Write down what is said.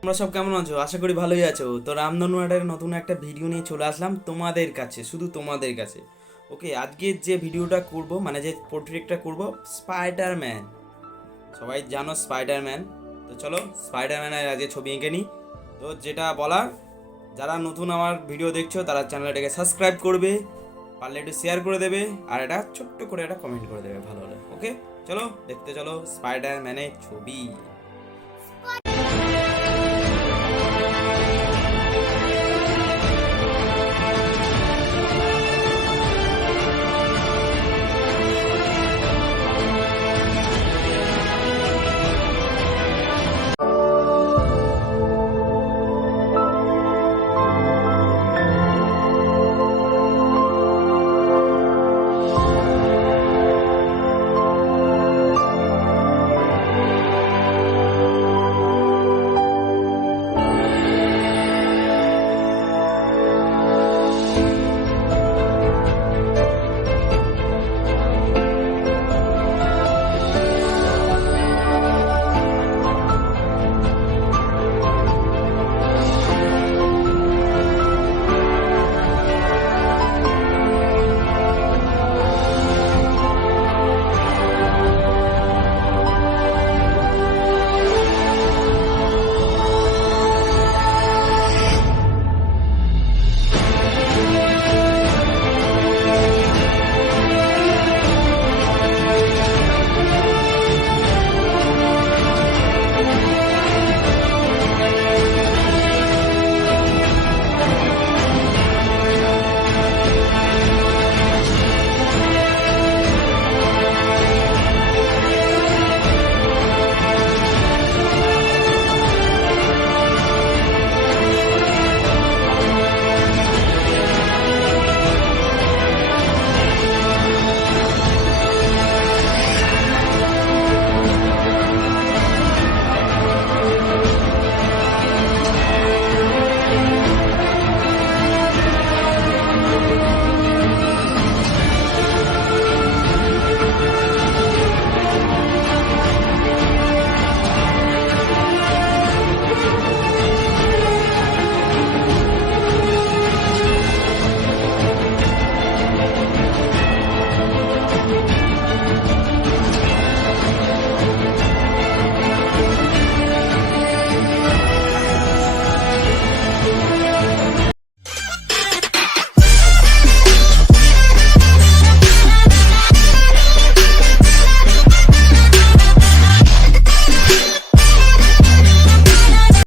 তোমরা সব কেমন আছো? আশা করি ভালোই আছো। তো রামধনুয়াটের নতুন একটা ভিডিও নিয়ে চলে আসলাম তোমাদের কাছে, শুধু তোমাদের কাছে। ওকে, আজকের যে ভিডিওটা করব, মানে যে পোর্ট্রেটটা করব, স্পাইডারম্যান। সবাই জানো স্পাইডারম্যান। তো চলো স্পাইডারম্যানের আজকে ছবি এঁকে নিই। তো যেটা বলার, যারা নতুন আমার ভিডিও দেখছো তারা চ্যানেলটাকে সাবস্ক্রাইব করবে, পারলে একটু শেয়ার করে দেবে, আর এটা ছোট্ট করে একটা কমেন্ট করে দেবে ভালো হলে। ওকে, চলো দেখতে চলো স্পাইডারম্যানের ছবি।